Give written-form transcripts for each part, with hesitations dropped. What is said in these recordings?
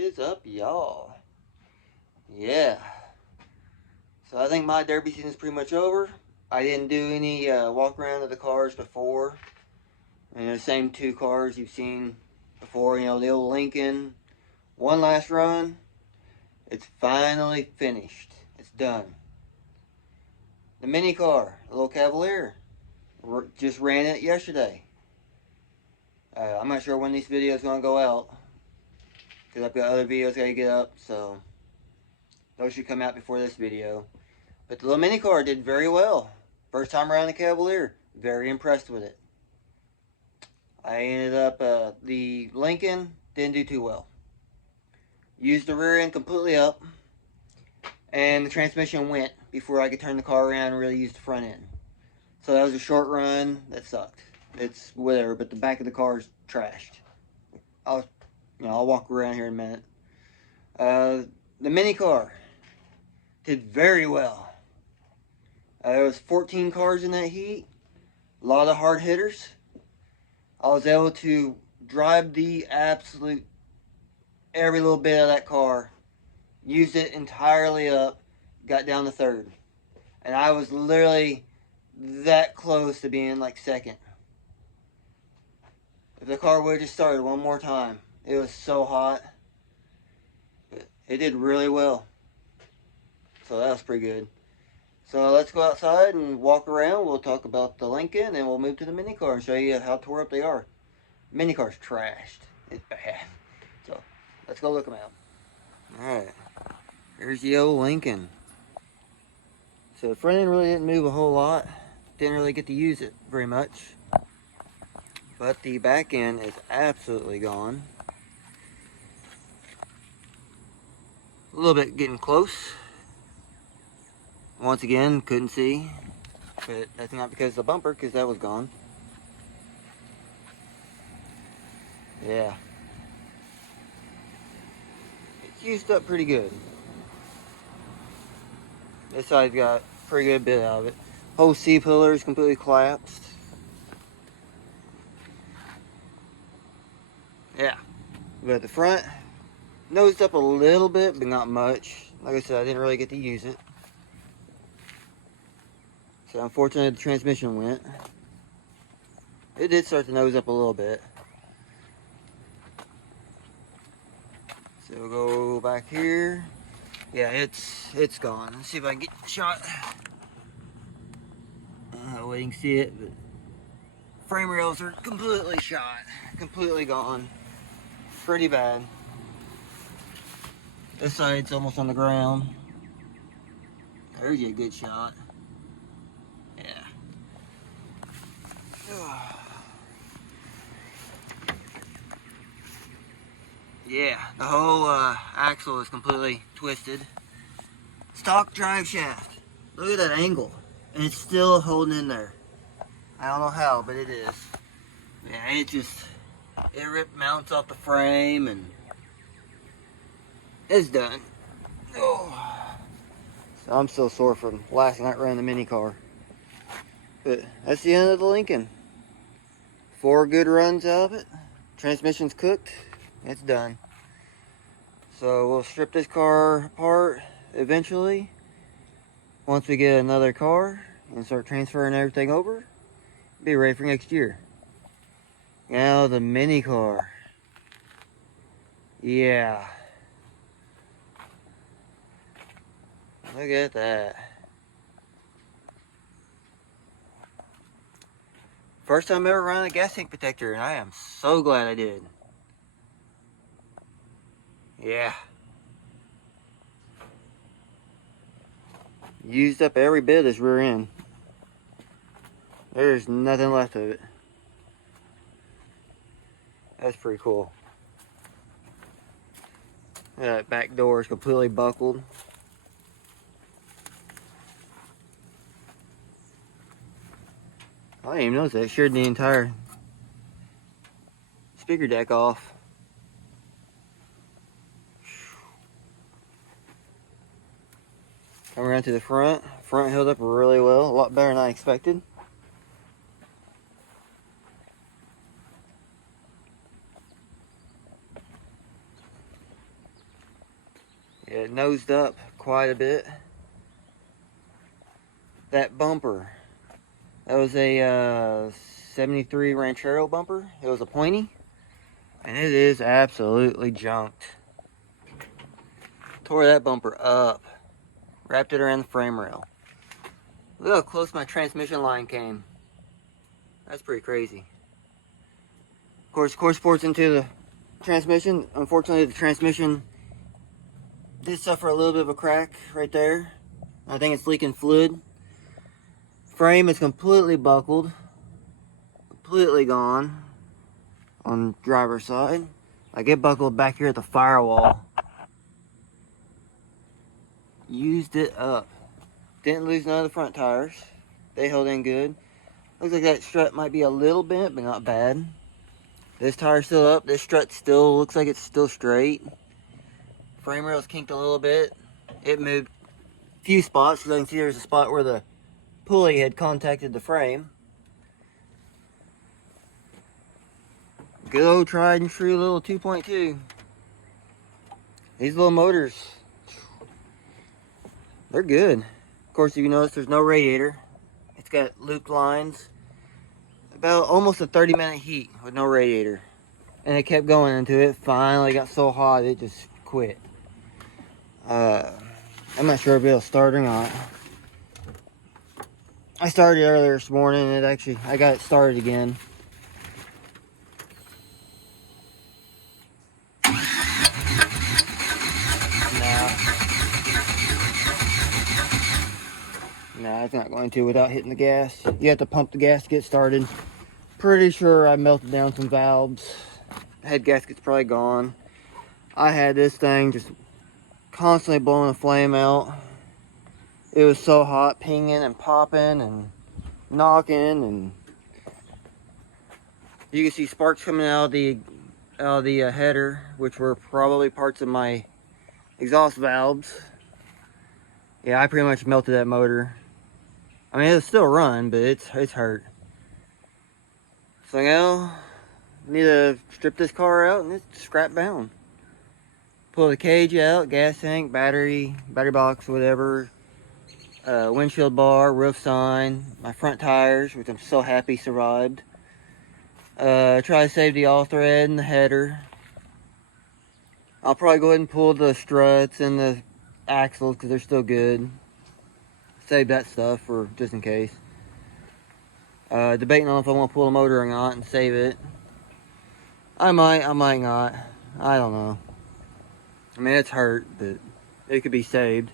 is up, y'all? Yeah. So I think my derby season is pretty much over. I didn't do any walk around of the cars before. And the same two cars you've seen before, the old Lincoln. One last run. It's finally finished. It's done. The mini car, the little Cavalier, just ran it yesterday. I'm not sure when these videos going to go out, because I've got other videos got to get up, so those should come out before this video. But the little mini car did very well. First time around the Cavalier. Very impressed with it. I ended up, the Lincoln didn't do too well. Used the rear end completely up, and the transmission went before I could turn the car around and really use the front end. So that was a short run. That sucked. It's whatever, but the back of the car is trashed. I'll walk around here in a minute. The mini car did very well. There was 14 cars in that heat. A lot of hard hitters. I was able to drive the absolute every little bit of that car. Used it entirely up. Got down to third. And I was literally that close to being like second. If the car would have just started one more time. It was so hot. But it did really well. So that was pretty good. So let's go outside and walk around. We'll talk about the Lincoln and we'll move to the mini car and show you how tore up they are. Mini car's trashed. It's bad. So let's go look them out. Alright. Here's the old Lincoln. So the front end really didn't move a whole lot. Didn't really get to use it very much. But the back end is absolutely gone. A little bit getting close. Once again, couldn't see. But that's not because of the bumper, because that was gone. Yeah. It's used up pretty good. This side's got a pretty good bit out of it. Whole C-pillar is completely collapsed. Yeah. But the front nosed up a little bit, but not much. Like I said, I didn't really get to use it. So unfortunately the transmission went. It did start to nose up a little bit. So we'll go back here. Yeah, it's gone. Let's see if I can get a shot. Well, you can see it, but frame rails are completely shot. Completely gone. Pretty bad. This side's almost on the ground. There's a good shot. Yeah. Yeah, the whole axle is completely twisted. Stock drive shaft. Look at that angle. And it's still holding in there. I don't know how, but it is. Yeah, it ripped mounts off the frame and it's done. Oh. So I'm still sore from last night running the mini car. But that's the end of the Lincoln. 4 good runs out of it. Transmission's cooked. It's done. So we'll strip this car apart eventually. Once we get another car and start transferring everything over, be ready for next year. Now the mini car. Yeah. Look at that. First time ever running a gas tank protector, and I am so glad I did. Yeah. Used up every bit of this rear end. There's nothing left of it. That's pretty cool. That back door is completely buckled. I didn't even notice that. It sheared the entire speaker deck off. Come around to the front. Front held up really well. A lot better than I expected. It nosed up quite a bit. That bumper, that was a 73 Ranchero bumper. It was a pointy, and it is absolutely junked. Tore that bumper up, wrapped it around the frame rail. Look how close my transmission line came. That's pretty crazy. Of course, ports into the transmission. Unfortunately, the transmission did suffer a little bit of a crack right there. I think it's leaking fluid. Frame is completely buckled, completely gone on driver's side. I get buckled back here at the firewall. Used it up. Didn't lose none of the front tires. They held in good. Looks like that strut might be a little bent, but not bad. This tire's still up. This strut still looks like it's still straight. Frame rail's kinked a little bit. It moved a few spots, because I can see there's a spot where the pulley had contacted the frame. Good old tried and true little 2.2. These little motors, they're good. Of course, if you notice, there's no radiator. It's got looped lines. About almost a 30-minute heat with no radiator. And it kept going until it finally got so hot it just quit. I'm not sure if it'll start or not. I started earlier this morning and I got it started again. Nah, it's not going to without hitting the gas. You have to pump the gas to get started. Pretty sure I melted down some valves. Head gasket's probably gone. I had this thing just constantly blowing a flame out. It was so hot, pinging and popping and knocking, and you can see sparks coming out of the header, which were probably parts of my exhaust valves. Yeah, I pretty much melted that motor. I mean, it'll still run, but it's hurt. So now, I need to strip this car out and it's scrap bound. Pull the cage out, gas tank, battery box, whatever. Windshield bar, roof sign, my front tires, which I'm so happy survived. Try to save the all thread and the header. I'll probably go ahead and pull the struts and the axles because they're still good. Save that stuff for just in case. Debating on if I want to pull the motor or not and save it. I might not. I don't know. I mean, it's hurt, but it could be saved.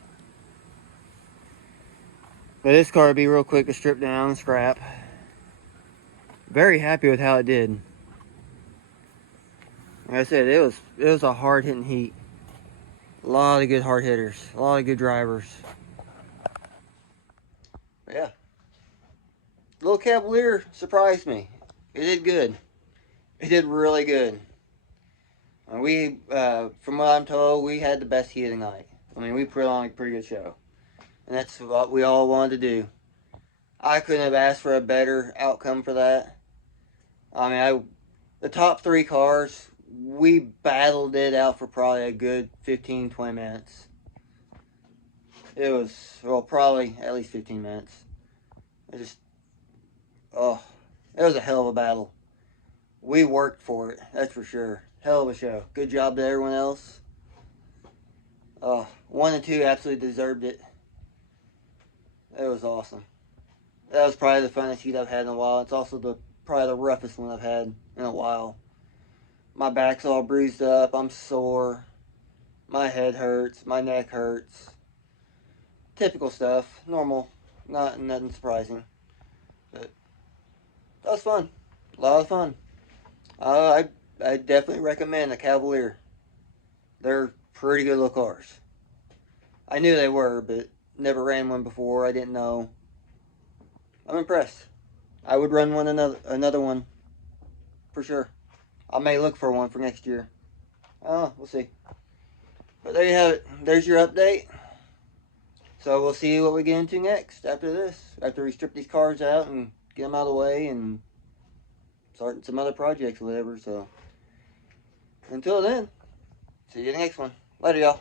But this car would be real quick to strip down and scrap. Very happy with how it did. Like I said, it was a hard hitting heat. A lot of good hard hitters. A lot of good drivers. Yeah. Little Cavalier surprised me. It did good. It did really good. And we, from what I'm told, we had the best heat of the night. I mean, we put on a pretty good show. And that's what we all wanted to do. I couldn't have asked for a better outcome for that. I mean, the top three cars, we battled it out for probably a good 15, 20 minutes. It was, well, probably at least 15 minutes. It was a hell of a battle. We worked for it, that's for sure. Hell of a show. Good job to everyone else. 1 and 2 absolutely deserved it. It was awesome. That was probably the funnest heat I've had in a while. It's also probably the roughest one I've had in a while. My back's all bruised up. I'm sore. My head hurts. My neck hurts. Typical stuff. Normal. Nothing surprising. But that was fun. A lot of fun. I definitely recommend a Cavalier. They're pretty good little cars. I knew they were, but never ran one before. I didn't know. I'm impressed. I would run another one for sure. I may look for one for next year. We'll see. But there you have it. There's your update. So we'll see what we get into next after this. After we strip these cars out and get them out of the way and start some other projects or whatever. So until then, see you in the next one. Later, y'all.